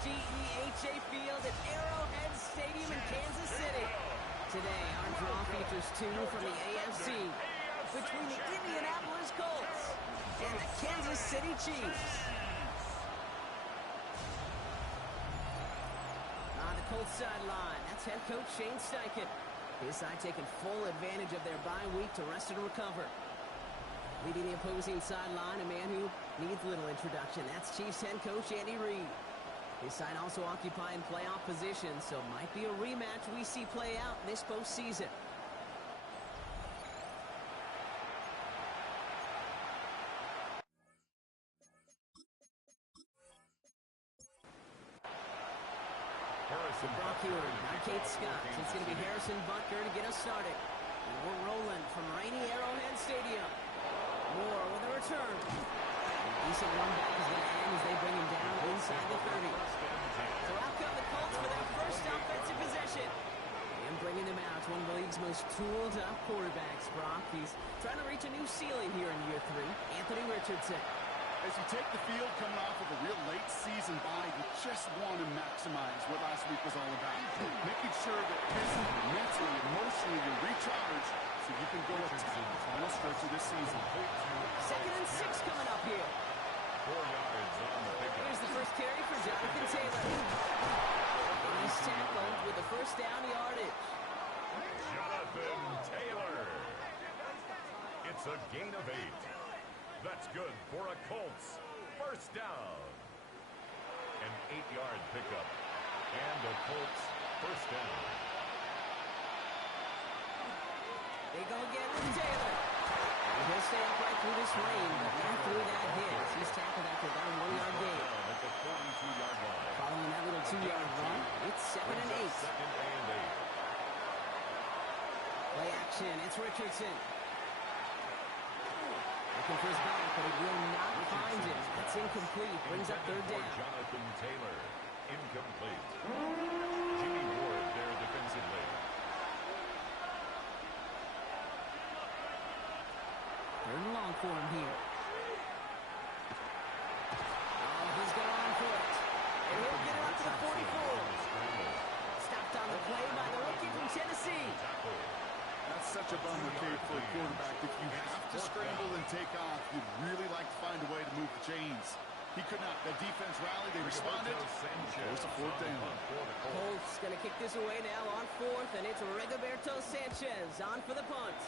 SGEHA Field at Arrowhead Stadium in Kansas City. Today, our draw features two from the AFC between the Indianapolis Colts and the Kansas City Chiefs. On the Colts sideline, that's head coach Shane Steichen. His side taking full advantage of their bye week to rest and recover. Leading the opposing sideline, a man who needs little introduction. That's Chiefs head coach Andy Reid. His side also occupying playoff positions, so might be a rematch we see play out this postseason. Harrison Butker, not Kate Scott. It's going to be Harrison Butker to get us started. And we're rolling from rainy Arrowhead Stadium. Moore with a return. A decent run back is going to end as they bring him down inside the 30. So out come the Colts for their first offensive possession. And bringing him out, one of the league's most tooled-up quarterbacks, Brock. He's trying to reach a new ceiling here in year 3. Anthony Richardson. As you take the field coming off of a real late season bye, you just want to maximize what last week was all about. Making sure that physically, mentally, emotionally you're recharged so you can go attack the final stretch of this season. 2nd and 6 coming up here. 4 yards on the pickup. Here's the first carry for Jonathan Taylor. And he's tackled with the first down yardage. Jonathan Taylor. It's a gain of 8. That's good for a Colts first down. An 8-yard pickup. And a Colts first down. They go again with Taylor. And he'll stay upright through this rain, but not through that hit. He's tackled after about a 1-yard gain. At the 42-yard line. Following that little 2-yard run, it's 2nd and 8. 2nd and 8. Play action. It's Richardson. Looking for his back, but he will not find it. That's incomplete. Brings up 3rd down. Jonathan Taylor. Incomplete. Jimmy Ward there defensively. 3rd and long for him here. Oh, he's going for it. And he'll get it up to the 44. Stopped on the play by the rookie from Tennessee. That's such a bummer, Kate, for a quarterback. If you have to scramble and take off, you'd really like to find a way to move the chains. He could not. The defense rallied. They responded. There's a 4th down. Colts going to kick this away now on 4th, and it's Rigoberto Sanchez on for the punt.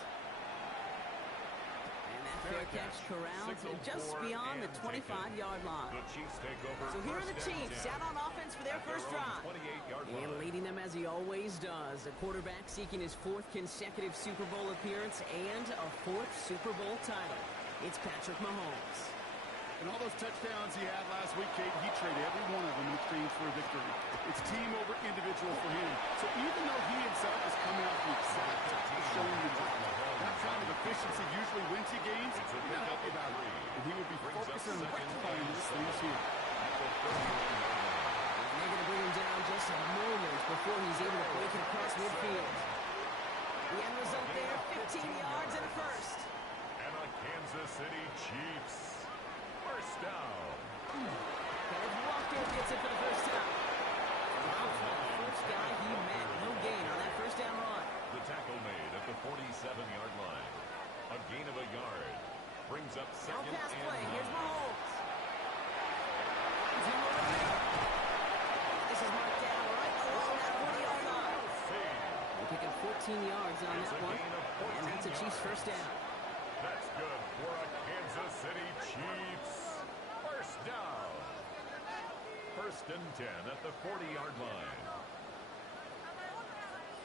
And that fair catch corralled just beyond the 25-yard line. So here are the Chiefs out on offense for their first drive. And leading them as he always does, a quarterback seeking his 4th consecutive Super Bowl appearance and a 4th Super Bowl title. It's Patrick Mahomes. And all those touchdowns he had last week, Kate, he traded every one of them in exchange for a victory. It's team over individual for him. So even though he himself is coming out the exact top of showing you that kind of efficiency usually wins you games, you're not happy about it. And he will be focusing on rectifying this things here. They're going to bring him down just a moment before he's able to break it across midfield. The end result there, 15 yards and a first. And a Kansas City Chiefs first down. Kenneth Walker gets it for the first time. First guy he met. No gain on that first down run. The tackle made at the 47-yard line. A gain of a yard. Brings up 2nd Now pass and play. 9. Here's Mahomes. This is marked down right along that 40-yard line. They're picking 14 yards on that one. And that's a Chiefs first down. That's good for a Kansas City Chiefs first down. 1st and 10 at the 40-yard line.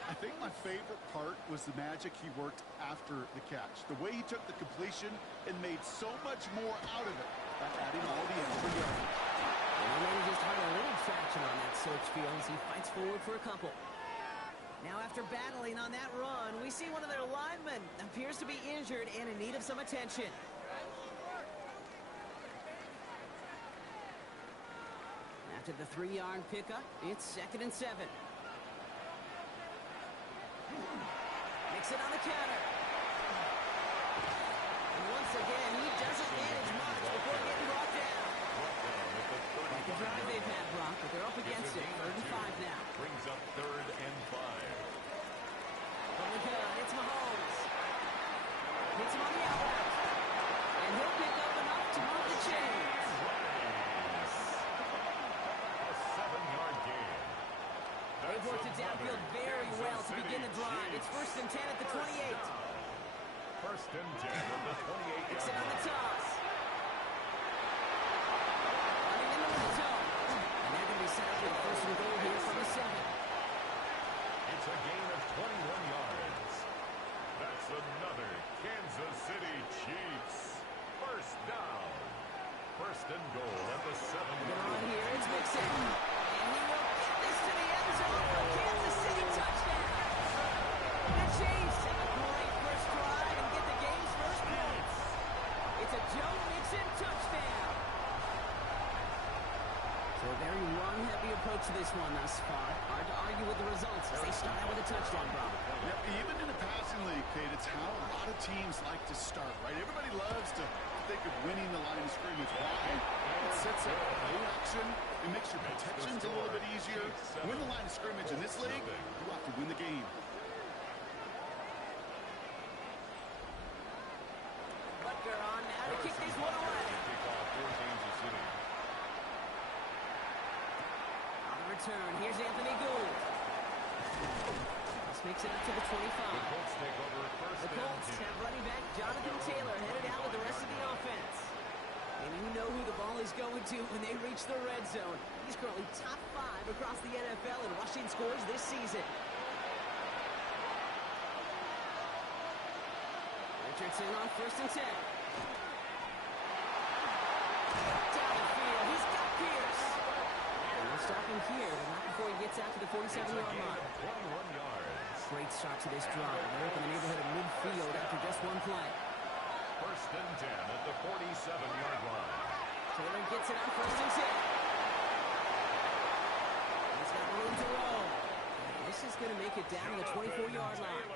I think my favorite part was the magic he worked after the catch. The way he took the completion and made so much more out of it by adding all the extra yards. And he manages to find a little traction on that search field as he fights forward for a couple. Now after battling on that run, we see one of their linemen appears to be injured and in need of some attention. After the 3-yard pickup, it's 2nd and 7. Makes it on the counter. And once again, he doesn't manage much before getting brought down. Like the drive they've had, Brock, but they're up against worked it downfield very well to begin the drive. It's 1st and 10 at the 28. 1st and 10 at the 28. Gets it on the toss. Running in the red zone. And they're going to be set up with a 1st and goal here from the 7. It's a gain of 21 yards. That's another Kansas City Chiefs 1st down. 1st and goal at the 7. On here, it's Mixon. And he will get this to the end zone for Kansas City touchdown. The Chiefs have a great first drive and get the game's first points. It's a Joe Mixon touchdown. So a very run-heavy approach to this one thus far. Hard to argue with the results as they start out with a touchdown, bro. Yeah, even in the passing league, Kate, it's how a lot of teams like to start, right? Everybody loves to think of winning the line of scrimmage. Why? It sets up play action. It makes your protections a little bit easier. Win the line of scrimmage in this league, you have to win the game. Butker on now to kick this one away. On the return, here's Anthony Gould. This makes it up to the 25. The Colts have running back Jonathan Taylor headed out with the rest of the offense. And you know who the ball is going to when they reach the red zone. He's currently top 5 across the NFL in rushing scores this season. Richardson on 1st and 10. Down the field, he's got Pierce. And we'll stop him here, but not before he gets out to the 47-yard line. 21 yards. Great start to this drive. They're up in the neighborhood of midfield after just one play. 1st and 10 at the 47-yard line. Taylor gets it on 1st and 10. He's got room to roll. This is going to make it down to the 24-yard line.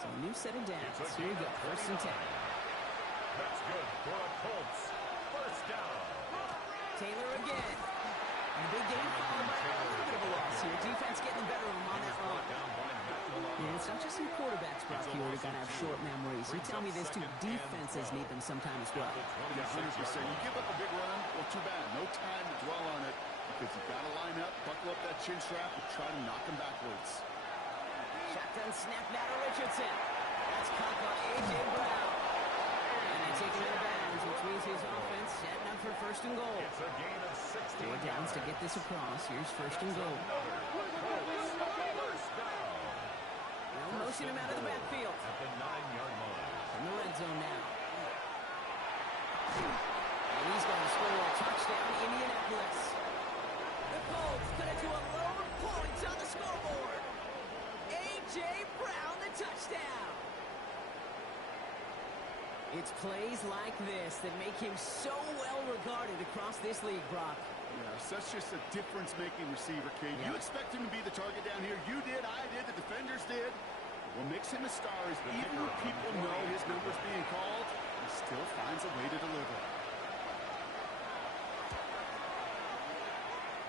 So a new set of downs. Here we go, 1st and 10. That's good for a Colts 1st down. Taylor again. And a big game followed by a little bit of a loss here. Defense getting the better of him on that run. Yeah, it's not just some quarterbacks, Brock, here who got to have short memories. You tell me this too. Defenses need them sometimes as well. Yeah, 100%. You give up a big run, well, too bad. No time to dwell on it because you've got to line up, buckle up that chin strap, and try to knock him backwards. Shotgun snap now to Richardson. That's caught by A.J. Brown. And they take him out of bounds, which means his offense setting up for 1st and goal. It's a gain of 16 4 downs to get this across. Here's 1st and goal. They'll motion him out of the backfield. At the 9-yard line. From the red zone now. And he's going to score a touchdown, Indianapolis. The Colts cut it to a load points on the scoreboard. A.J. Brown, the touchdown. It's plays like this that make him so well regarded across this league, Brock. Yeah, such just a difference-making receiver, Kate. Yeah. You expect him to be the target down here. You did, I did, the defenders did. What makes him a star is even when people know his number's being called, he still finds a way to deliver.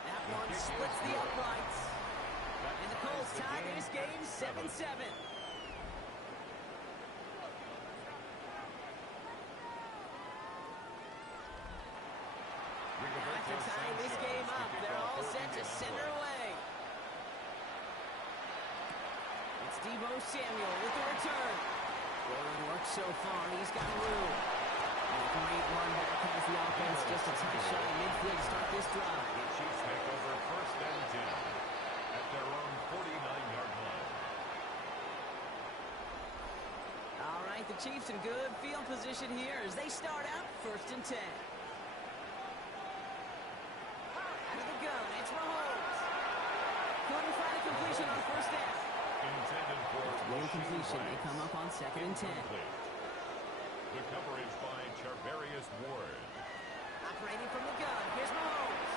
That one splits the uprights. And the Colts tie this game 7-7. After tying this game up, they're all set to send her away. It's Deebo Samuel with the return. Good work so far. He's got room. And a great run back has the offense just a touch shy of midfield to start this drive. The Chiefs take over 1st and 10 at their own 49-yard line. All right, the Chiefs in good field position here as they start out 1st and 10. Out of the gun, it's Mahomes. Couldn't find a completion on 1st down. Intended for Incompletion. They come up on 2nd and 10. The coverage by Charvarius Ward. Operating from the gun. Here's Mahomes.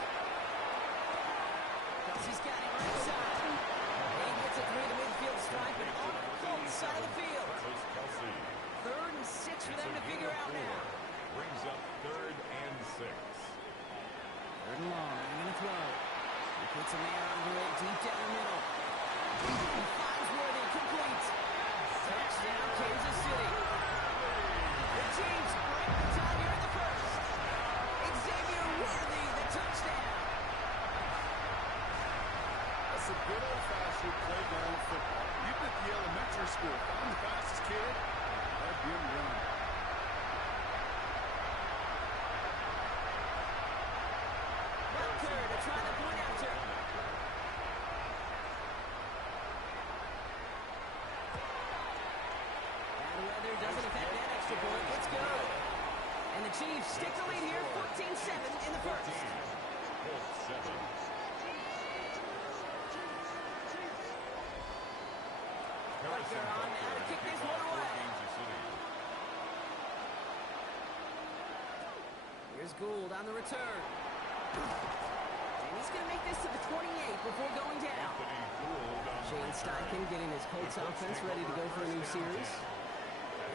Kelsey's got him right side. And he gets it through the midfield stripe and on the Colts side of the field. Travis Kelce. 3rd and 6 for them to figure out now. Brings up 3rd and 6. 3rd and long. They're going to throw. He puts him there under it deep down the middle. He finds Worthy. Complete. Touchdown, Kansas City. The Chiefs break the tie here in the 1st. Xavier Worthy, the touchdown. It's a good old football. Even at the elementary school, found the fastest kid, let him run. Bunker to try the point after. Bad weather doesn't affect that extra point. It's good. And the Chiefs stick the lead here, 14-7 in the first. Colts 7. Bunker on now to kick this one away. Here's Gould on the return. And he's going to make this to the 28 before going down. Shane Steichen getting his Colts offense ready to go for a new series.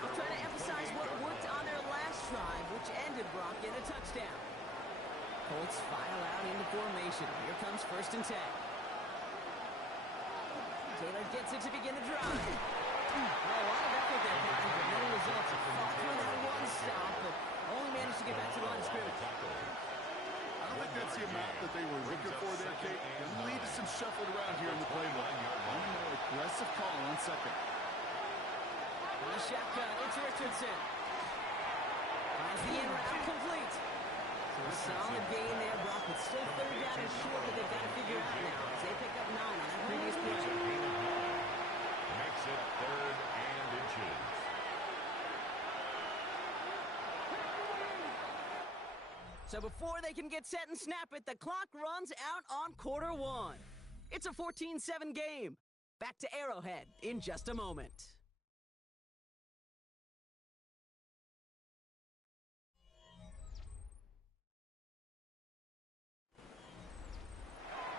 I'll try to emphasize what worked on their last drive, which ended Brock in a touchdown. Colts file out into formation. Here comes 1st and 10. Taylor gets it to begin the drive. A lot of effort there, Pat, but no results. Fought through that one stop, but only managed to get back to the line of scrimmage. I don't think that's the amount that they were looking for there, Kate. They'll lead to some shuffled around here in the playbook. One more aggressive call on second. On the shotgun, it's Richardson. Finds the in route complete. So a solid gain there, Brock, but still 3rd down and short that they've got to figure out now as they pick up 9 on that previous play. Makes it 3rd and inches. So before they can get set and snap it, the clock runs out on quarter 1. It's a 14-7 game. Back to Arrowhead in just a moment.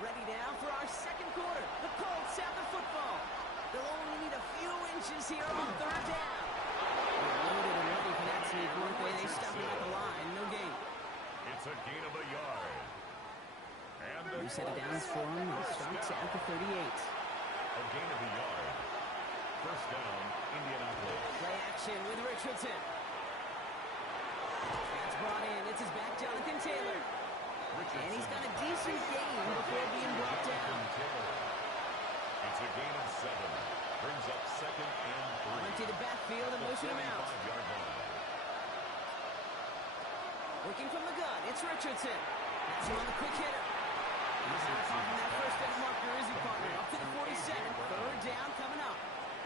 Ready now for our second quarter. The Colts have the football. They'll only need a few inches here on 3rd down. They're loaded and ready for that sneak, weren't they? They stop it at the line. No gain. It's a gain of a yard. And You set it down for him. He starts at the 38. a gain of a yard. 1st down, Indianapolis. Play action with Richardson. That's brought in. It's his back, Jonathan Taylor. And he's got a decent gain before being brought down. It's a gain of 7. Brings up 2nd and 3. Empty the backfield and motion him out. 45-yard line. Working from the gun, it's Richardson. That's him on the quick hitter. He's not far from that 1st down marker, is he, partner? Up to the 47. 3rd down coming up.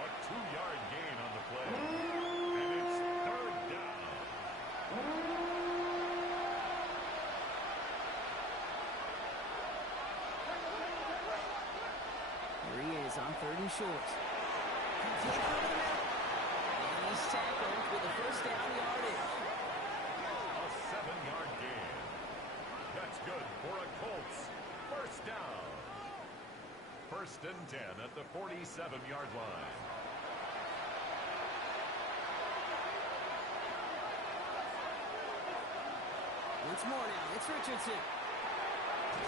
A 2-yard gain on the play. And it's 3rd down. Here he is on 3rd and short. Complete over the middle. And he's tackled with the 1st down yardage. A 7-yard gain. That's good for a Colts 1st down. 1st and 10 at the 47-yard line. Once more now, it's Richardson.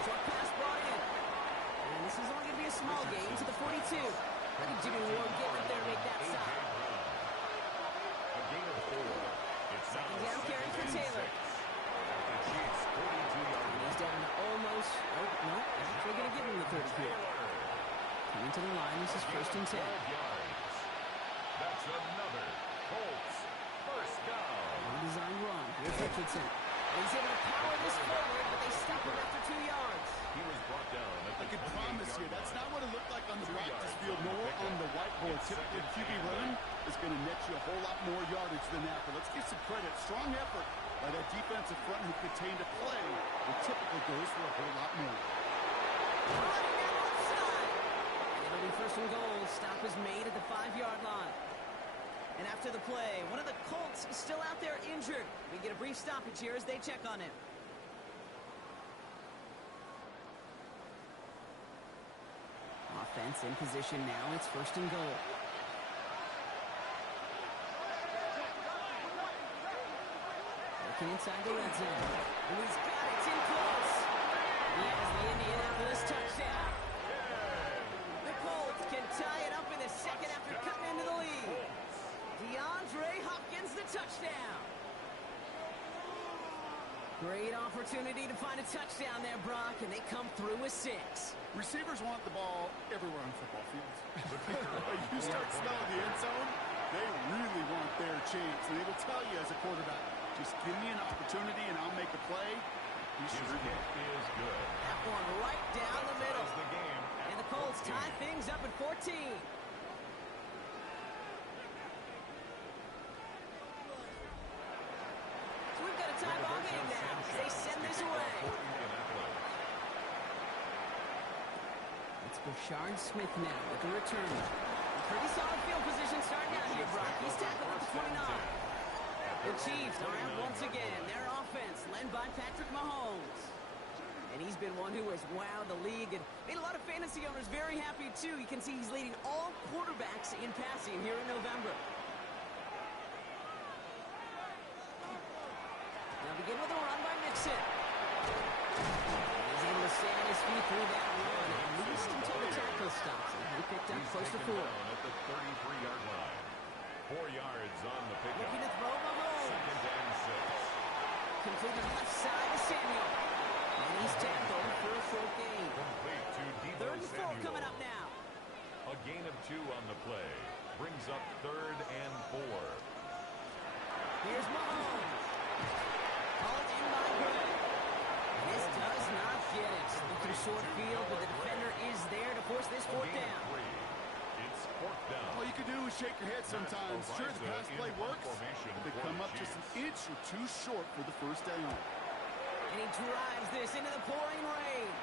Short pass brought in. And this is only going to be a small gain to the 42. I think Jimmy Ward getting up there to make that stop. A gain of 4. It's now Second down carry for 2nd and Taylor. 6. At the Chiefs' 42-yard And he's down to almost, no, actually going to give him the 30 here. Coming to the line, this is 1st and 10. 12 yards. That's another Colts 1st down. Well-designed run. Here's Richardson. And he's able to power this forward, but they stop him after 2 yards. He was brought down at the I can promise you, 28-yard that's line. not what it looked like on the 2 practice yards field, on the more pickup. on the whiteboard. It's Typically, 2nd QB and run 10. is going to net you a whole lot more yardage than that. But let's give some credit. Strong effort by that defensive front who contained a play that typically goes for a whole lot more. Running down the left side. And it'll be 1st and goal. Stop is made at the 5-yard line. And after the play, one of the Colts is still out there injured. We get a brief stoppage here as they check on him. Offense in position now. It's 1st and goal. Looking inside the red zone. And he's got it. It's in close. He has the Indianapolis touchdown. The Colts can tie it up in the 2nd after cutting into the lead. DeAndre Hopkins, the touchdown. Great opportunity to find a touchdown there, Brock, and they come through with 6. Receivers want the ball everywhere on football fields. You start smelling the end zone, they really want their chance. And they will tell you as a quarterback, just give me an opportunity and I'll make a play. His kick is good. That one right down the middle. The game And the Colts tie things up at 14. So we've got a tie ball game now as they send this away. It's Bashard Smith now with the return. Pretty solid field position starting out here, Brock. He's tackled at the 29. The Chiefs are out once again. Their offense led by Patrick Mahomes. And he's been one who has wowed the league and made a lot of fantasy owners very happy, too. You can see he's leading all quarterbacks in passing here in November. Now begin with a run by Mixon. He's able to stay on his feet through that run, at least until the tackle stops him. He picked up close to 4. At the 33-yard line. 4 yards on the pickup. Looking to throw Mahomes. 2nd and 6. Completed left side to Samuel. And he's tackled for a short gain. Complete to Deebo 3rd and 4 Samuel. coming up now. A gain of 2 on the play. Brings up 3rd and 4. Here's Mahomes. Called in by Gray. This does not get it. Looking short field, but the defender is there to force this 4th down. 3. It's 4th down. All you can do is shake your head sometimes. Sure, the pass play works, but they come up just an inch or 2 short for the 1st down. And he drives this into the pouring rain.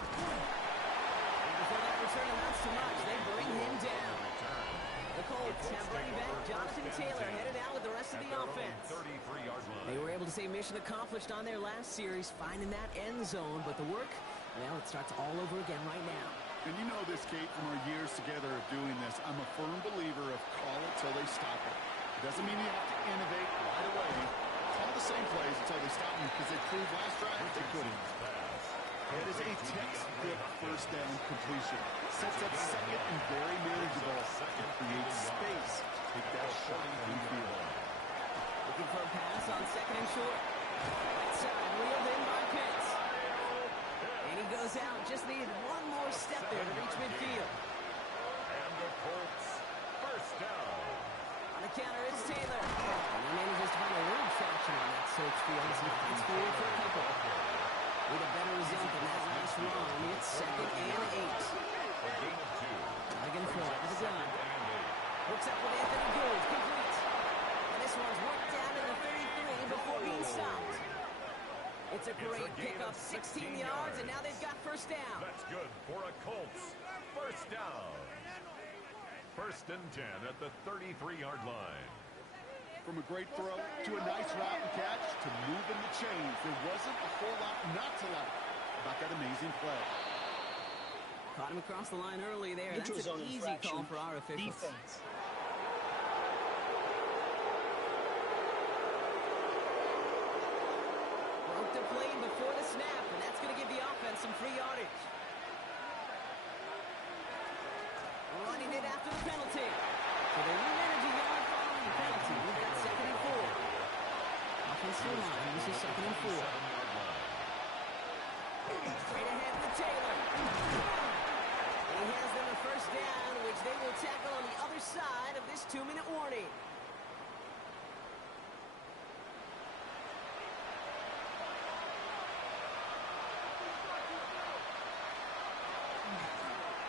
And before that return amounts to much, they bring him down. The Colts have running back Jonathan Taylor headed out with the rest of the offense. 33-yard line. They were able to say mission accomplished on their last series, finding that end zone, but the work, well, it starts all over again right now. And you know this, Kate, from our years together of doing this. I'm a firm believer of call it till they stop it. It doesn't mean you have to innovate right away. Call the same plays until they stop them because they proved last drive they couldn't. It is a textbook 1st down completion. Sets up 2nd and very manageable. It creates space. Take that shot downfield. Looking for a pass on 2nd and short. Right side, wheeled in by Pitts. And he goes out. Just needed one more step there to reach midfield. And the Colts 1st down. On the counter, it's Taylor. And he manages to find a little traction on that search field as he finds forward for a couple. With a better result than that last run, it's 2nd and 8. A gain of 2. Again, for the gun. Hooks up with Anthony Gould, complete. And this one's worked down to the 33 before being stopped. It's a great pickup, 16 yards, and now they've got 1st down. That's good for a Colts 1st down. 1st and 10 at the 33-yard line. From a great throw to a nice route and catch to moving the chains. There wasn't a whole lot not to like about that amazing play. Caught him across the line early there. That's an easy call for our officials. Defense. Broke the plane before the snap, and that's going to give the offense some free yardage. Running it after the penalty. So they manage a yard following the penalty. We've got 2nd and 4. Offensive line. This is 2nd and 4. Straight ahead with Taylor. And he has them a 1st down, which they will tackle on the other side of this 2-minute warning.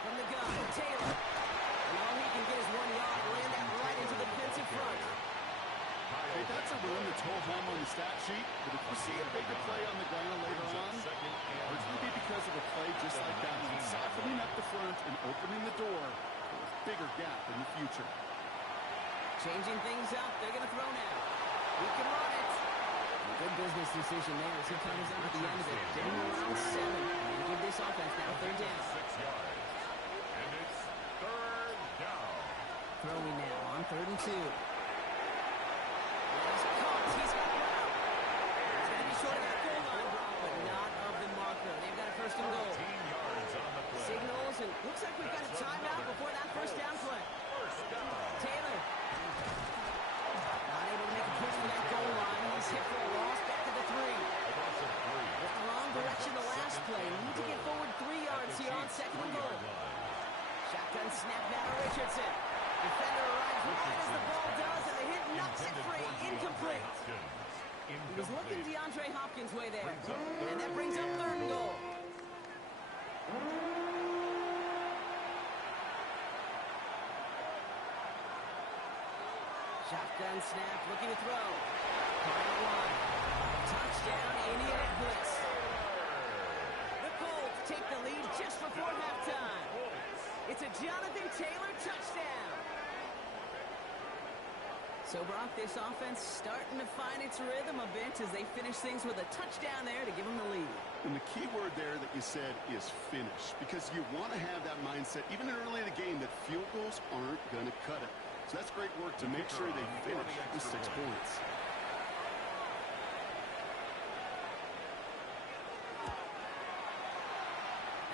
From the gun, Taylor. And all he can get is 1 yard. Land that right into the defensive front. Hey, that's a run that's hold home on the stat sheet, but if we see a bigger play on the ground later on, it's going to be because of a play just like that one, softening up the front and opening the door for a bigger gap in the future. Changing things up. They're going to throw now. He can run it. A good business decision there as he comes up at the end of it. Getting around 7. And give this offense now 3rd down. 6 yards. And it's 3rd down. Throwing now on 3rd and 2. He's caught. He's got it out. He's going to be short of that goal line, but not of the marker. They've got a 1st and goal. 15 yards on the play. Signals, and looks like we've got a timeout before that 1st down play. 1st down. Taylor. Not able to make a push for that goal line. He's hit for a loss back at the 3. his way there. And that brings up 3rd and goal. Shotgun snap, looking to throw. Final line. Touchdown, Indianapolis. The Colts take the lead just before halftime. It's a Jonathan Taylor touchdown. So, Brock, this offense starting to find its rhythm a bit as they finish things with a touchdown there to give them the lead. And the key word there that you said is finish, because you want to have that mindset, even early in the game, that field goals aren't going to cut it. So that's great work to make sure they finish with 6 points.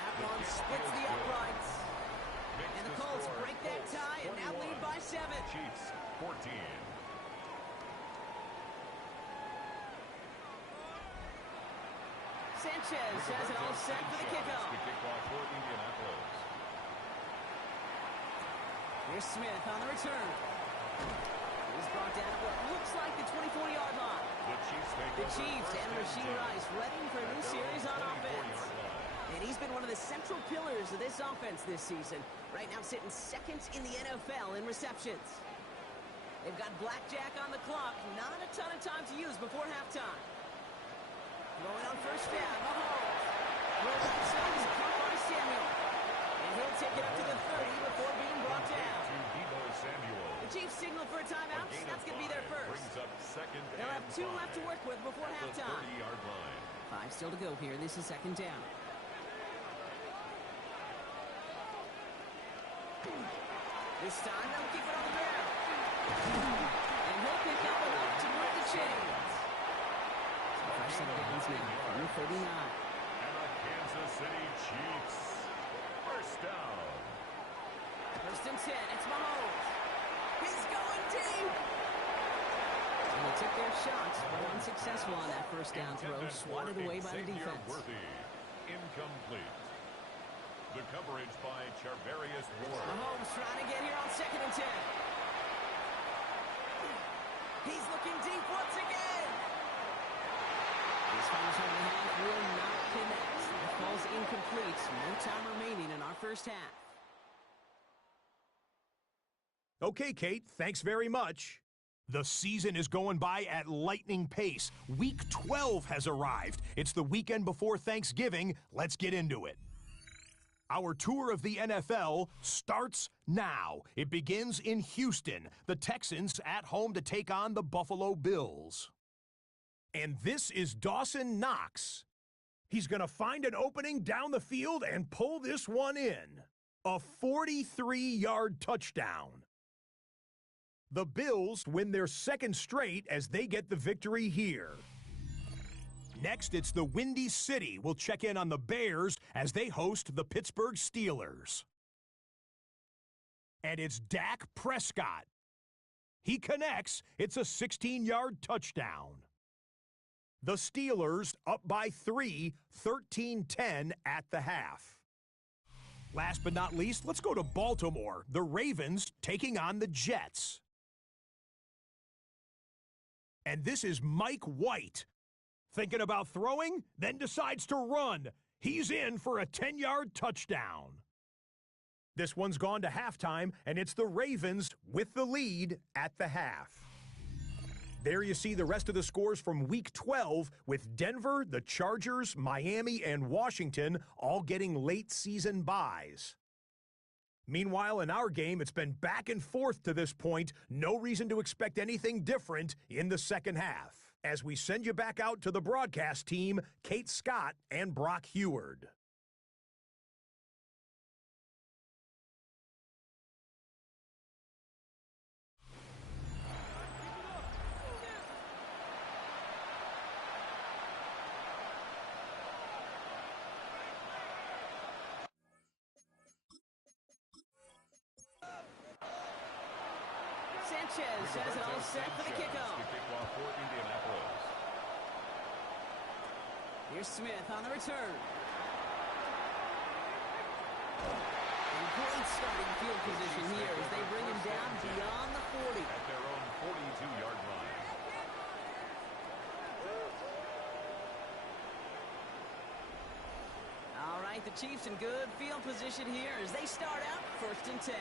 That one splits the uprights. And the Colts break that tie and now lead by 7. Chiefs 14. Sanchez has it all set for the kickoff. The kickoff for Indianapolis. Here's Smith on the return. He's brought down at what looks like the 24-yard line. The Chiefs and Rashee Rice ready for a new series on offense. And he's been one of the central pillars of this offense this season. Right now sitting 2nd in the NFL in receptions. They've got blackjack on the clock. Not a ton of time to use before halftime. Going on 1st down, Mahomes. Rolled outside, he's caught by Samuel. And he'll take it up to the 30 before being brought down. The Chiefs signal for a timeout. That's going to be their first. They'll have 2 left to work with before halftime. 5 still to go here. This is 2nd down. This time, they'll keep it on the ground. And he'll pick up enough to move the chains. So fresh set of downs now from the 39. And the Kansas City Chiefs. 1st down. 1st and 10. It's Mahomes. He's going deep. And they took their shots, but unsuccessful on that 1st down throw. Swatted away by the defense. Incomplete. The coverage by Charvarius Ward. Mahomes trying to get here on 2nd and 10. He's looking deep once again. This final shot of the half will not connect. That ball's incomplete. No time remaining in our 1st half. Okay, Kate, thanks very much. The season is going by at lightning pace. Week 12 has arrived. It's the weekend before Thanksgiving. Let's get into it. Our tour of the NFL starts now. It begins in Houston. The Texans at home to take on the Buffalo Bills. And this is Dawson Knox. He's going to find an opening down the field and pull this one in. A 43-yard touchdown. The Bills win their 2nd straight as they get the victory here. Next, it's the Windy City. We'll check in on the Bears as they host the Pittsburgh Steelers. And it's Dak Prescott. He connects. It's a 16-yard touchdown. The Steelers up by 3, 13-10 at the half. Last but not least, let's go to Baltimore. The Ravens taking on the Jets. And this is Mike White. Thinking about throwing, then decides to run. He's in for a 10-yard touchdown. This one's gone to halftime, and it's the Ravens with the lead at the half. There you see the rest of the scores from Week 12, with Denver, the Chargers, Miami, and Washington all getting late-season byes. Meanwhile, in our game, it's been back and forth to this point. No reason to expect anything different in the 2nd half. As we send you back out to the broadcast team, Kate Scott and Brock Heward. Sanchez has it all set for the kickoff. For Indianapolis. Here's Smith on the return. And great starting field position here as they bring him down beyond the 40. At their own 42-yard line. right, the Chiefs in good field position here as they start out 1st and 10.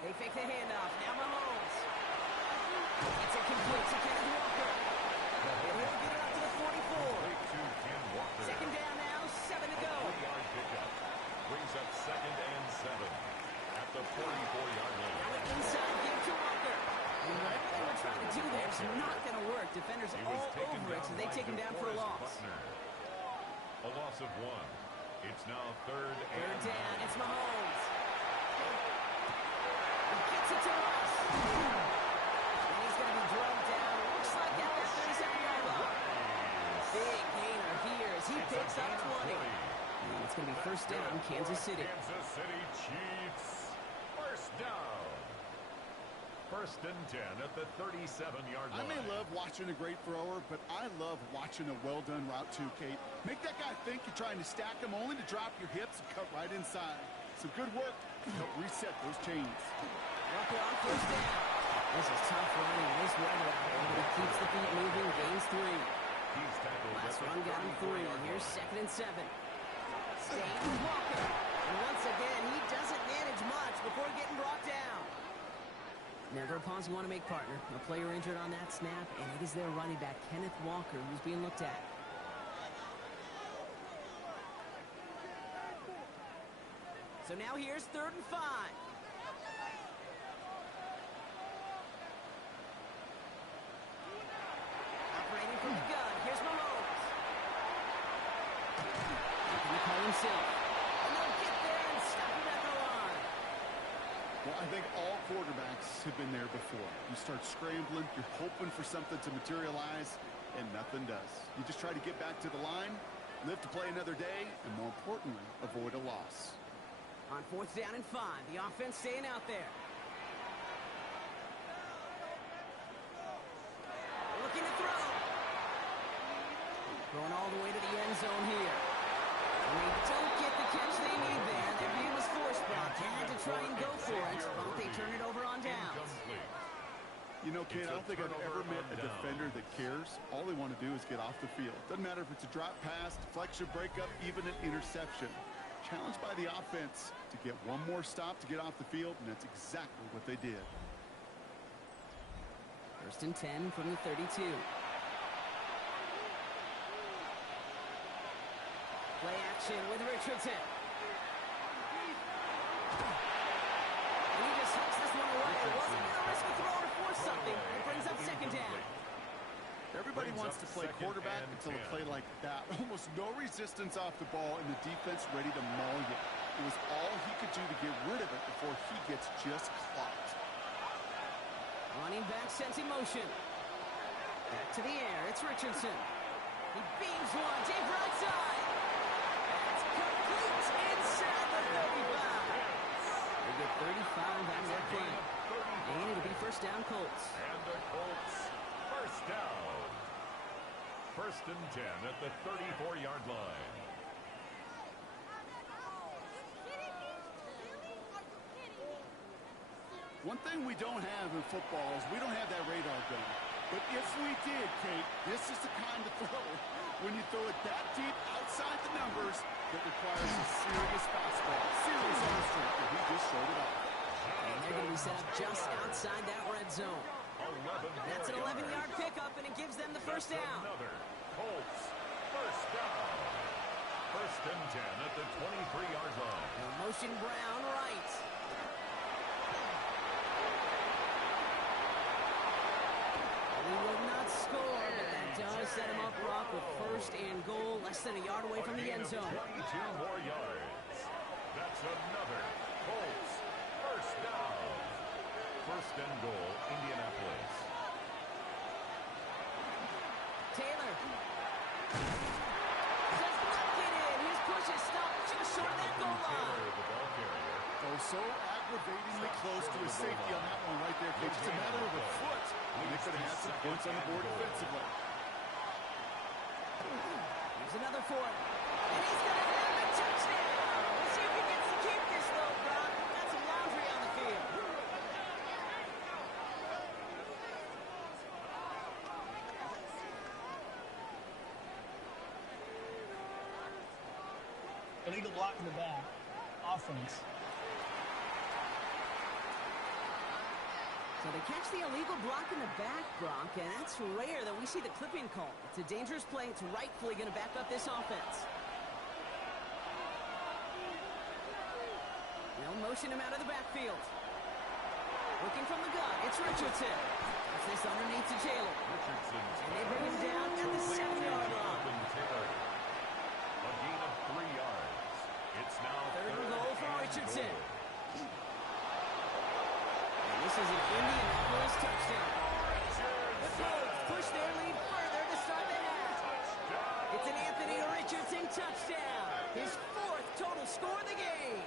They fake the handoff. Now Mahomes. It's incomplete to Kenneth Walker. And he'll get it up to the 44. Second down now, 7 to go. 3-yard pickup. Brings up 2nd and 7 at the 44-yard line. Now inside, give to Walker. And whatever they were trying to do there is not going to work. Defenders all over it, so they take him down for a loss. A loss of 1. It's now 3rd and Third down, it's Mahomes. He gets it to Russ. And he's going to be drugged down. Looks like at that 37-yard line. Big gainer here as he picks up 20. And it's going to be 1st down, Kansas City. Kansas City Chiefs. 1st down. 1st and 10 at the 37-yard line. I may love watching a great thrower, but I love watching a well-done route too, Kate. Make that guy think you're trying to stack him only to drop your hips and cut right inside. Some good work to help reset those chains. Walker on 1st down. This is tough running in this weather out there, but he keeps the feet moving, gains 3. He's tackled. Last run got him 3. Here's 2nd and 7. Staying with Walker. And once again, he doesn't manage much before getting brought down. Never a pause you want to make, partner. A player injured on that snap, and it is their running back, Kenneth Walker, who's being looked at. So now here's 3rd and 5. Operating from the gun, here's Mahomes. He's going to call himself. And they'll get there and stop him at the line. Well, I think all quarterbacks have been there before. You start scrambling, you're hoping for something to materialize, and nothing does. You just try to get back to the line, live to play another day, and more importantly, avoid a loss. On 4th down and 5, the offense staying out there. Looking to throw. Going all the way to the end zone here. And they don't get the catch they need there. Their view was forced, Brock. Had to try and go for it, but they turn it over on downs. You know, Kate, I don't think I've ever met a defender that cares. All they want to do is get off the field. Doesn't matter if it's a drop pass, deflection, breakup, even an interception. Challenged by the offense to get one more stop to get off the field, and that's exactly what they did. 1st and 10 from the 32. Play action with Richardson. And he just hooks this one away. It wasn't going to risk a throw or force something. It brings up 2nd down. Everybody wants to play quarterback until a play like that. Almost no resistance off the ball and the defense ready to maul you. It was all he could do to get rid of it before he gets just clocked. Running back sends in motion. Back to the air. It's Richardson. He beams one. Deep right side. That's complete inside the 35. They get 35 out of that play. And it'll be 1st down Colts. And the Colts 1st down. 1st and 10 at the 34-yard line. One thing we don't have in football is we don't have that radar gun. But if we did, Kate, this is the kind of throw when you throw it that deep outside the numbers that requires a serious fastball, serious arm strength, and he just showed it off. And they're going to be set up just outside that red zone. That's an 11-yard pickup, and it gives them the 1st down. Another Colts 1st down. 1st and 10 at the 23-yard line. Motion Brown right. He will not score, but that does set him up, Brock, with 1st and goal, less than a yard away from the end zone. 22 more yards. That's another Colts 1st down. 1st and goal, Indianapolis. Taylor does not get in. His push is stopped just short of that goal line. The ball carrier. Oh, so aggravatingly close to his safety on that one right there, Kate. It's a matter of a foot. And they could have had some points on the board defensively. Here's another for it. And he's going to have a touchdown. Let's see if he gets to keep this, though, Brock. We've got some laundry on the field. illegal block in the back. Offense. So they catch the illegal block in the back, Gronk, and that's rare that we see the clipping call. It's a dangerous play. It's rightfully going to back up this offense. They'll motion him out of the backfield. Looking from the gun, it's Richardson. It's this underneath to Taylor. And they bring him down at the 7-yard line. A gain of 3 yards. It's now Third and goal for Richardson. goal. And this is an Indianapolis touchdown. The Colts push their lead further to start the half. It's an Anthony Richardson touchdown. His 4th total score of the game.